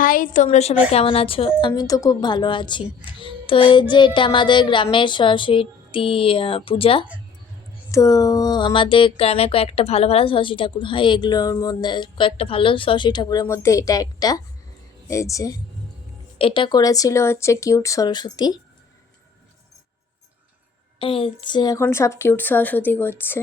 High, তোমরা সবাই কেমন আছো? আমি তো খুব ভালো আছি। তো এই যে এটা আমাদের গ্রামের সরস্বতী পূজা। তো আমাদের গ্রামে কয়েকটা ভালো ভালো সরস্বতী ঠাকুর হয়, এগুলোর মধ্যে কয়েকটা ভালো সরস্বতী ঠাকুরের মধ্যে এটা একটা। এই যে এটা করেছিল হচ্ছে কিউট সরস্বতী। এই যে এখন সব কিউট সরস্বতী করছে।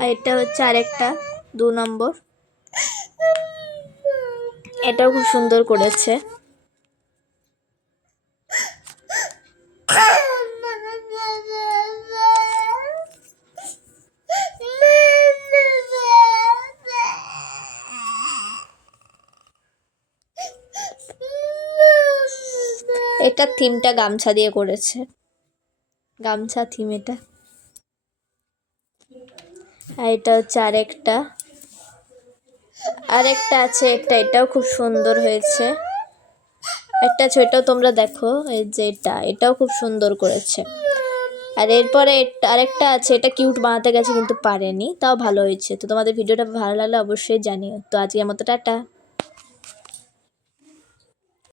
আর এটা হচ্ছে আরেকটা 2 নম্বর, এটাও খুব সুন্দর করেছে। এটা থিমটা গামছা দিয়ে করেছে, গামছা থিম এটা। আর এটা হচ্ছে আরেকটা আছে একটা, এটাও খুব সুন্দর হয়েছে। একটা আছে, এটাও তোমরা দেখো। এই যে এটাও খুব সুন্দর করেছে। আর এরপরে আরেকটা আছে, এটা কিউট বানাতে গেছে কিন্তু পারেনি, তাও ভালো হয়েছে। তো তোমাদের ভিডিওটা ভালো লাগলে অবশ্যই জানিও। তো আজকের মতো টাটা।